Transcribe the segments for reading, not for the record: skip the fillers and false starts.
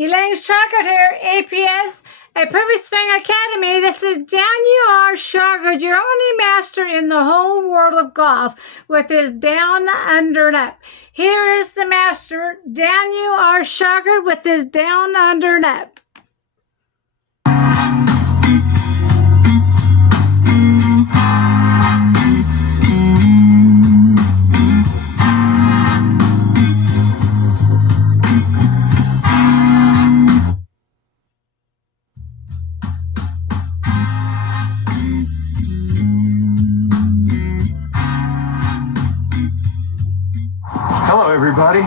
Elaine Schauger here, APS, a Perfect Swing Academy. This is Daniel Schauger, your only master in the whole world of golf with his down, under, and up. Here is the master, Daniel Schauger, with his down, under, and up. Hello everybody,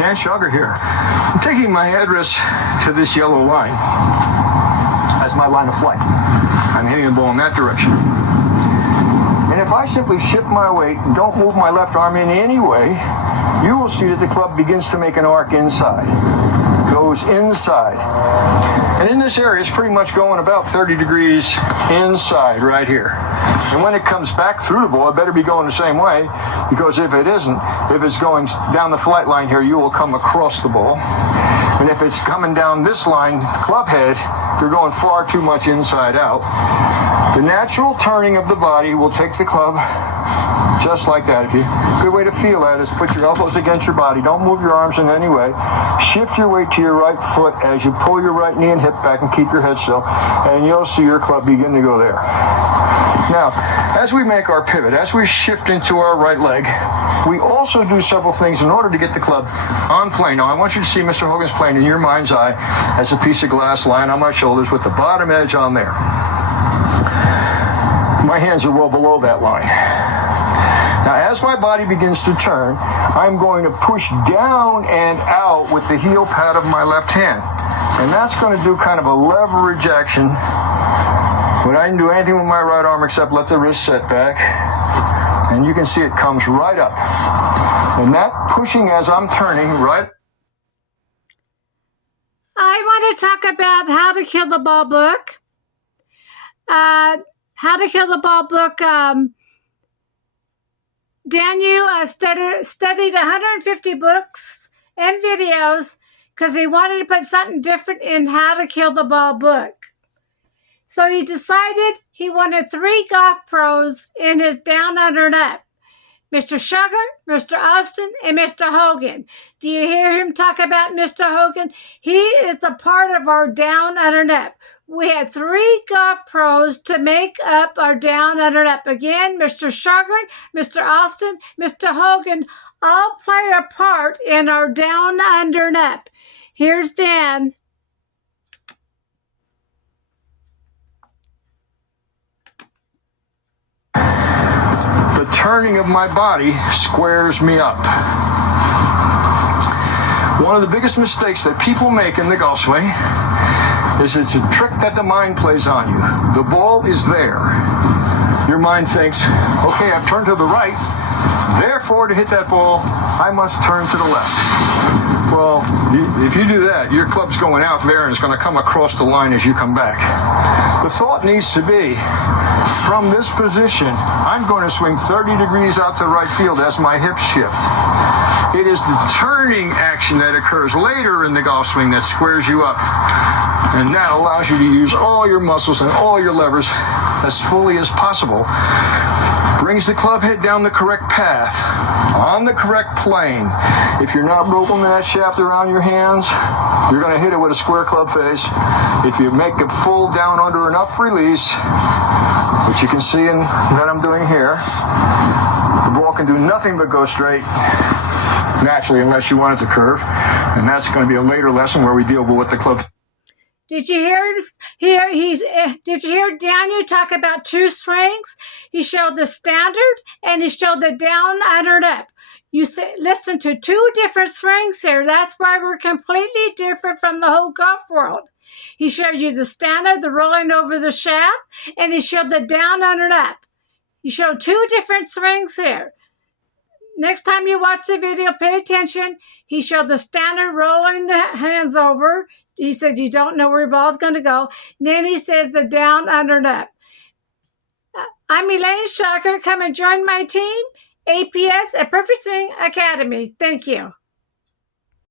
Dan Schauger here. I'm taking my address to this yellow line as my line of flight. I'm hitting the ball in that direction. And if I simply shift my weight and don't move my left arm in any way, you will see that the club begins to make an arc inside. Goes inside. And in this area, it's pretty much going about 30 degrees inside right here. And when it comes back through the ball, it better be going the same way, because if it isn't, if it's going down the flight line here, you will come across the ball. And if it's coming down this line, club head, you're going far too much inside out. The natural turning of the body will take the club just like that. Good way to feel that is put your elbows against your body. Don't move your arms in any way. Shift your weight to your right foot as you pull your right knee and hip back and keep your head still, and you'll see your club begin to go there. Now, as we make our pivot, as we shift into our right leg, we also do several things in order to get the club on plane. Now, I want you to see Mr. Hogan's plane in your mind's eye as a piece of glass lying on my shoulders with the bottom edge on there. My hands are well below that line. Now, as my body begins to turn, I'm going to push down and out with the heel pad of my left hand. And that's going to do kind of a leverage action. But I didn't do anything with my right arm except let the wrist set back. And you can see it comes right up. And that pushing as I'm turning right. I want to talk about How to Kill the Ball book. How to Kill the Ball book. Daniel studied 150 books and videos because he wanted to put something different in How to Kill the Ball book. So he decided he wanted 3 golf pros in his down, under, and up. Mr. Schauger, Mr. Austin, and Mr. Hogan. Do you hear him talk about Mr. Hogan? He is a part of our down, under, and up. We had 3 golf pros to make up our down, under, and up. Again, Mr. Schauger, Mr. Austin, Mr. Hogan all play a part in our down, under, and up. Here's Dan. The turning of my body squares me up. One of the biggest mistakes that people make in the golf swing is it's a trick that the mind plays on you. The ball is there. Your mind thinks, okay, I've turned to the right, therefore to hit that ball, I must turn to the left. Well, if you do that, your club's going out there and it's going to come across the line as you come back. The thought needs to be, from this position, I'm going to swing 30 degrees out to right field as my hips shift. It is the turning action that occurs later in the golf swing that squares you up. And that allows you to use all your muscles and all your levers as fully as possible. Brings the club head down the correct path, on the correct plane. If you're not rolling that shaft around your hands, you're going to hit it with a square club face. If you make a full down, under, and up release, which you can see in that I'm doing here, the ball can do nothing but go straight, naturally, unless you want it to curve. And that's going to be a later lesson where we deal with the club. Did you hear Daniel talk about 2 swings? He showed the standard and he showed the down, under, and up. You listen to 2 different swings here. That's why we're completely different from the whole golf world. He showed you the standard, the rolling over the shaft, and he showed the down, under, and up. He showed 2 different swings here. Next time you watch the video, pay attention. He showed the standard, rolling the hands over. He said you don't know where your ball's going to go. And then he says the down, under, and up. I'm Elaine Schauger. Come and join my team, APS, a Perfect Swing Academy. Thank you.